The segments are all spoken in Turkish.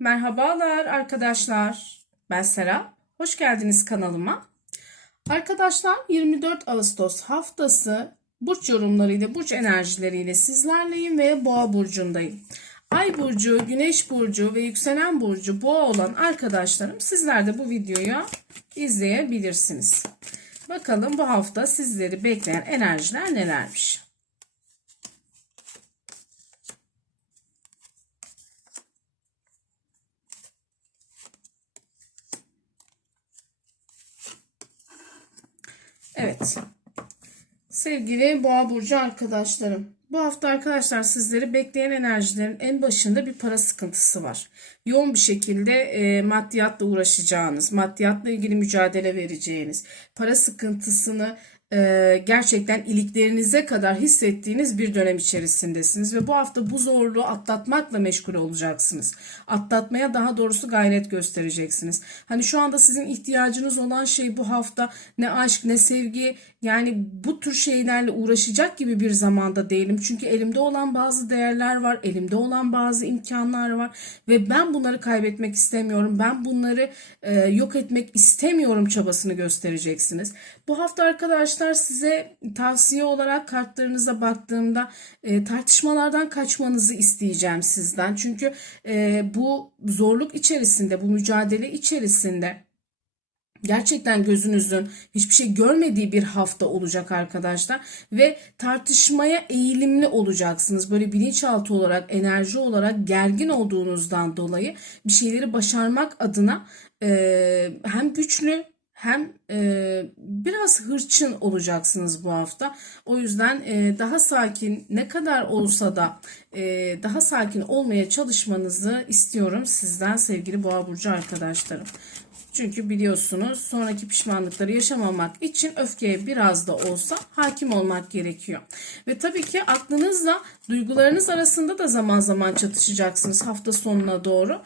Merhabalar arkadaşlar. Ben Serap. Hoş geldiniz kanalıma. Arkadaşlar 24 Ağustos haftası burç yorumlarıyla, burç enerjileriyle sizlerleyim ve Boğa burcundayım. Ay burcu, Güneş burcu ve yükselen burcu Boğa olan arkadaşlarım sizler de bu videoyu izleyebilirsiniz. Bakalım bu hafta sizleri bekleyen enerjiler nelermiş? Evet. Sevgili Boğa burcu arkadaşlarım. Bu hafta arkadaşlar sizleri bekleyen enerjilerin en başında bir para sıkıntısı var. Yoğun bir şekilde e, maddiyatla uğraşacağınız, maddiyatla ilgili mücadele vereceğiniz, para sıkıntısını e, gerçekten iliklerinize kadar hissettiğiniz bir dönem içerisindesiniz ve bu hafta bu zorluğu atlatmakla meşgul olacaksınız. Atlatmaya daha doğrusu gayret göstereceksiniz. Hani şu anda sizin ihtiyacınız olan şey bu hafta ne aşk ne sevgi yani bu tür şeylerle uğraşacak gibi bir zamanda değilim. Çünkü elimde olan bazı değerler var, elimde olan bazı imkanlar var ve ben bunları kaybetmek istemiyorum. Ben bunları e, yok etmek istemiyorum çabasını göstereceksiniz. Bu hafta arkadaşlar size tavsiye olarak kartlarınıza baktığımda e, tartışmalardan kaçmanızı isteyeceğim sizden. Çünkü e, bu zorluk içerisinde, bu mücadele içerisinde gerçekten gözünüzün hiçbir şey görmediği bir hafta olacak arkadaşlar ve tartışmaya eğilimli olacaksınız. Böyle bilinçaltı olarak, enerji olarak gergin olduğunuzdan dolayı bir şeyleri başarmak adına e, hem güçlü hem e, biraz hırçın olacaksınız bu hafta. O yüzden e, daha sakin ne kadar olsa da e, daha sakin olmaya çalışmanızı istiyorum sizden sevgili Boğa burcu arkadaşlarım. Çünkü biliyorsunuz sonraki pişmanlıkları yaşamamak için öfkeye biraz da olsa hakim olmak gerekiyor. Ve tabii ki aklınızla duygularınız arasında da zaman zaman çatışacaksınız hafta sonuna doğru.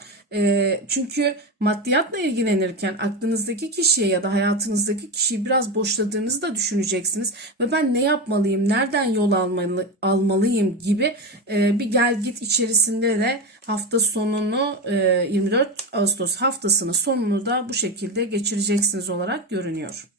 Çünkü maddiyatla ilgilenirken aklınızdaki kişiye ya da hayatınızdaki kişiyi biraz boşladığınızı da düşüneceksiniz. Ve ben ne yapmalıyım, nereden yol almalı, almalıyım gibi bir gel git içerisinde de hafta sonunu e, 24 Ağustos haftasının sonunu da bu şekilde geçireceksiniz olarak görünüyor.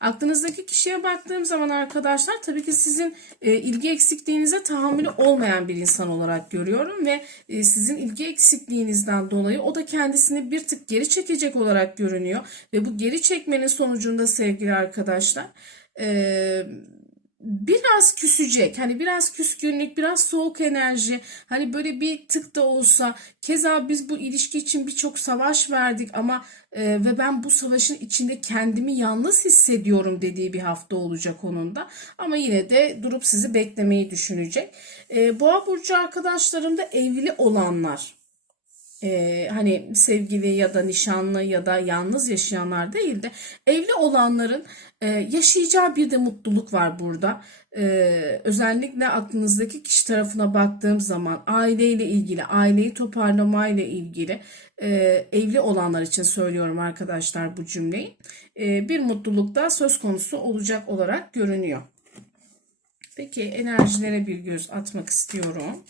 Aklınızdaki kişiye baktığım zaman arkadaşlar tabii ki sizin e, ilgi eksikliğinize tahammülü olmayan bir insan olarak görüyorum ve e, sizin ilgi eksikliğinizden dolayı o da kendisini bir tık geri çekecek olarak görünüyor ve bu geri çekmenin sonucunda sevgili arkadaşlar e, biraz küsecek. Hani biraz küskünlük, biraz soğuk enerji. Hani böyle bir tık da olsa. Keza biz bu ilişki için birçok savaş verdik ama e, ve ben bu savaşın içinde kendimi yalnız hissediyorum dediği bir hafta olacak onun da. Ama yine de durup sizi beklemeyi düşünecek. E, Boğa burcu arkadaşlarım da evli olanlar e, hani sevgili ya da nişanlı ya da yalnız yaşayanlar değil de evli olanların e, yaşayacağı bir de mutluluk var burada. E, özellikle aklınızdaki kişi tarafına baktığım zaman aileyle ilgili, aileyi toparlamayla ilgili e, evli olanlar için söylüyorum arkadaşlar bu cümleyi. E, bir mutluluk da söz konusu olacak olarak görünüyor. Peki enerjilere bir göz atmak istiyorum.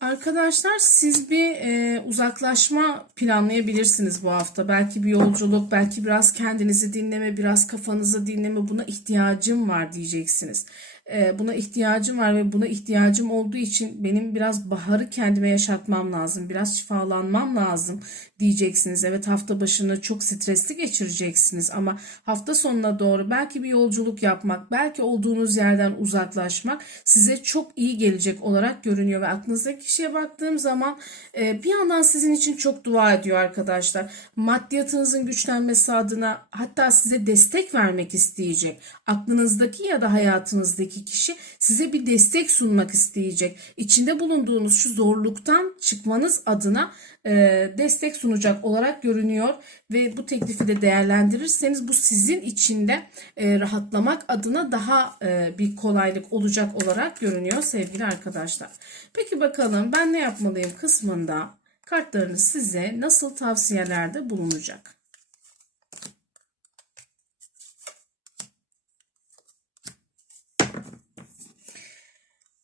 Arkadaşlar siz bir e, uzaklaşma planlayabilirsiniz bu hafta. Belki bir yolculuk, belki biraz kendinizi dinleme, biraz kafanızı dinleme buna ihtiyacım var diyeceksiniz. E, buna ihtiyacım var ve buna ihtiyacım olduğu için benim biraz baharı kendime yaşatmam lazım. Biraz şifalanmam lazım diyeceksiniz. Evet hafta başını çok stresli geçireceksiniz ama hafta sonuna doğru belki bir yolculuk yapmak, belki olduğunuz yerden uzaklaşmak size çok iyi gelecek olarak görünüyor ve aklınızdaki kişiye baktığım zaman e, bir yandan sizin için çok dua ediyor arkadaşlar. Maddiyatınızın güçlenmesi adına hatta size destek vermek isteyecek. Aklınızdaki ya da hayatınızdaki kişi size bir destek sunmak isteyecek. İçinde bulunduğunuz şu zorluktan çıkmanız adına e, destek sunacak olarak görünüyor ve bu teklifi de değerlendirirseniz bu sizin içinde e, rahatlamak adına daha e, bir kolaylık olacak olarak görünüyor sevgili arkadaşlar. Peki bakalım ben ne yapmalıyım kısmında kartlarınız size nasıl tavsiyelerde bulunacak?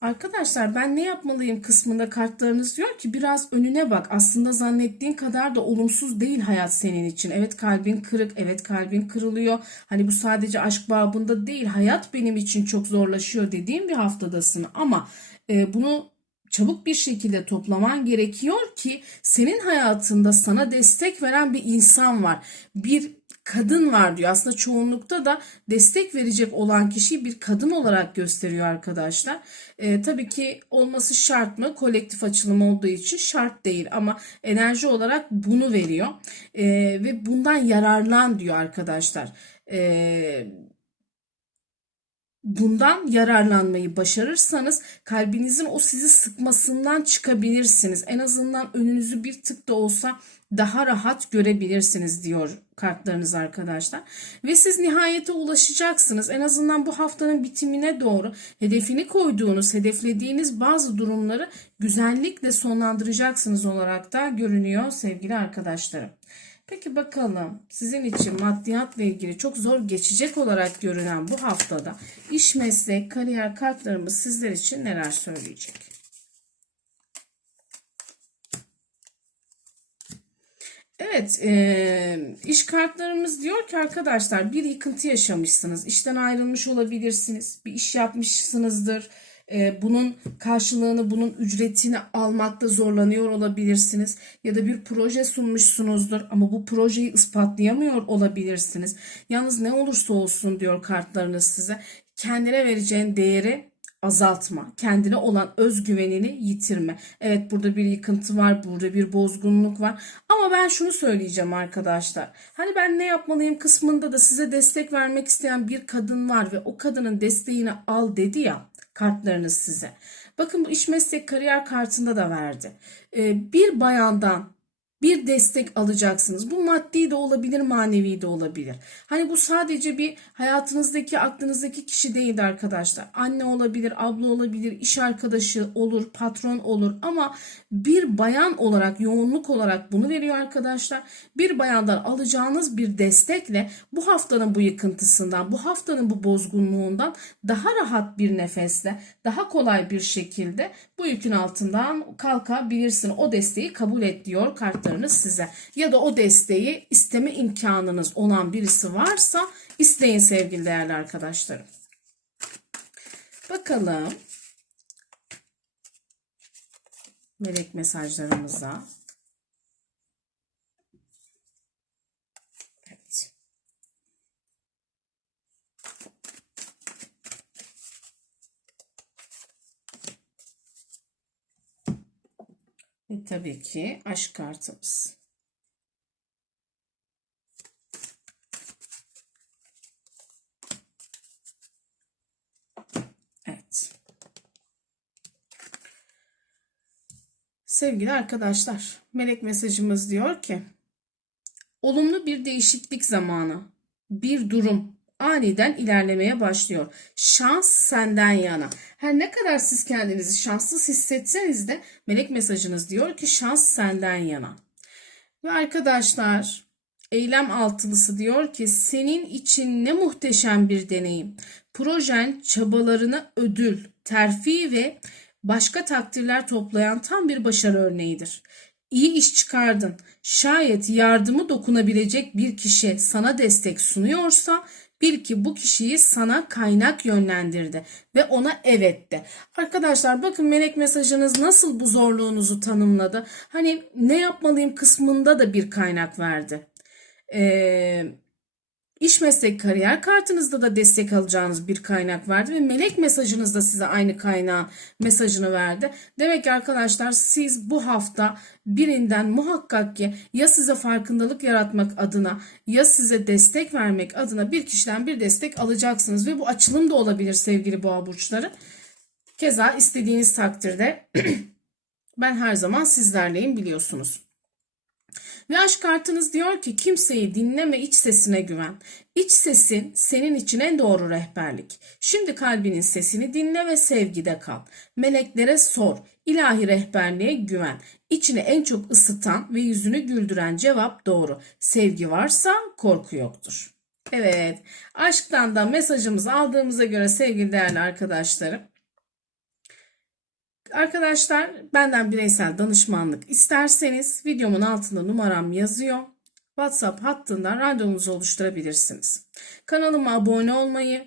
Arkadaşlar ben ne yapmalıyım kısmında kartlarınız diyor ki biraz önüne bak. Aslında zannettiğin kadar da olumsuz değil hayat senin için. Evet kalbin kırık, evet kalbin kırılıyor. Hani bu sadece aşk babında değil. Hayat benim için çok zorlaşıyor dediğim bir haftadasın. Ama e, bunu çabuk bir şekilde toplaman gerekiyor ki senin hayatında sana destek veren bir insan var. Bir kadın var diyor. Aslında çoğunlukta da destek verecek olan kişiyi bir kadın olarak gösteriyor arkadaşlar. Ee, tabii ki olması şart mı? Kolektif açılım olduğu için şart değil ama enerji olarak bunu veriyor. Ee, ve bundan yararlan diyor arkadaşlar. Ee, bundan yararlanmayı başarırsanız kalbinizin o sizi sıkmasından çıkabilirsiniz. En azından önünüzü bir tık da olsa daha rahat görebilirsiniz diyor kartlarınız arkadaşlar. Ve siz nihayete ulaşacaksınız. En azından bu haftanın bitimine doğru hedefini koyduğunuz, hedeflediğiniz bazı durumları güzellikle sonlandıracaksınız olarak da görünüyor sevgili arkadaşlarım. Peki bakalım sizin için maddiyatla ilgili çok zor geçecek olarak görünen bu haftada iş, meslek, kariyer kartlarımız sizler için neler söyleyecek? Evet, e, iş kartlarımız diyor ki arkadaşlar bir yıkıntı yaşamışsınız, işten ayrılmış olabilirsiniz, bir iş yapmışsınızdır, e, bunun karşılığını, bunun ücretini almakta zorlanıyor olabilirsiniz ya da bir proje sunmuşsunuzdur ama bu projeyi ispatlayamıyor olabilirsiniz. Yalnız ne olursa olsun diyor kartlarınız size kendine vereceğin değeri azaltma, kendine olan özgüvenini yitirme. Evet burada bir yıkıntı var, burada bir bozgunluk var. Ama ben şunu söyleyeceğim arkadaşlar. Hani ben ne yapmalıyım kısmında da size destek vermek isteyen bir kadın var ve o kadının desteğini al dedi ya kartlarınız size. Bakın bu iş meslek kariyer kartında da verdi. Ee, bir bayandan bir destek alacaksınız. Bu maddi de olabilir, manevi de olabilir. Hani bu sadece bir hayatınızdaki, aklınızdaki kişi değil arkadaşlar. Anne olabilir, abla olabilir, iş arkadaşı olur, patron olur ama bir bayan olarak, yoğunluk olarak bunu veriyor arkadaşlar. Bir bayandan alacağınız bir destekle bu haftanın bu yıkıntısından, bu haftanın bu bozgunluğundan daha rahat bir nefesle, daha kolay bir şekilde bu yükün altından kalkabilirsin. O desteği kabul et diyor kartlarınız size. Ya da o desteği isteme imkanınız olan birisi varsa isteyin sevgili değerli arkadaşlarım. Bakalım melek mesajlarımıza. Evet. Ve tabii ki aşk kartımız. Evet. Sevgili arkadaşlar, melek mesajımız diyor ki olumlu bir değişiklik zamanı, bir durum aniden ilerlemeye başlıyor. Şans senden yana. Her ne kadar siz kendinizi şanssız hissetseniz de melek mesajınız diyor ki şans senden yana. Ve arkadaşlar eylem altılısı diyor ki senin için ne muhteşem bir deneyim. Projen çabalarına ödül, terfi ve başka takdirler toplayan tam bir başarı örneğidir. İyi iş çıkardın. Şayet yardımı dokunabilecek bir kişi sana destek sunuyorsa bil ki bu kişiyi sana kaynak yönlendirdi ve ona evet de. Arkadaşlar bakın melek mesajınız nasıl bu zorluğunuzu tanımladı. Hani ne yapmalıyım kısmında da bir kaynak verdi. Eee İş meslek kariyer kartınızda da destek alacağınız bir kaynak verdi ve melek mesajınız da size aynı kaynağı mesajını verdi. Demek ki arkadaşlar siz bu hafta birinden muhakkak ki ya size farkındalık yaratmak adına ya size destek vermek adına bir kişiden bir destek alacaksınız ve bu açılım da olabilir sevgili boğa burçları. Keza istediğiniz takdirde ben her zaman sizlerleyim biliyorsunuz. Ve aşk kartınız diyor ki kimseyi dinleme iç sesine güven. İç sesin senin için en doğru rehberlik. Şimdi kalbinin sesini dinle ve sevgide kal. Meleklere sor. İlahi rehberliğe güven. İçini en çok ısıtan ve yüzünü güldüren cevap doğru. Sevgi varsa korku yoktur. Evet, aşktan da mesajımızı aldığımıza göre sevgili değerli arkadaşlarım, Arkadaşlar benden bireysel danışmanlık isterseniz videomun altında numaram yazıyor. WhatsApp hattından randevunuzu oluşturabilirsiniz. Kanalıma abone olmayı,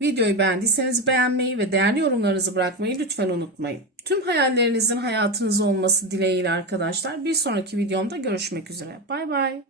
videoyu beğendiyseniz beğenmeyi ve değerli yorumlarınızı bırakmayı lütfen unutmayın. Tüm hayallerinizin hayatınız olması dileğiyle arkadaşlar. Bir sonraki videomda görüşmek üzere. Bay bay.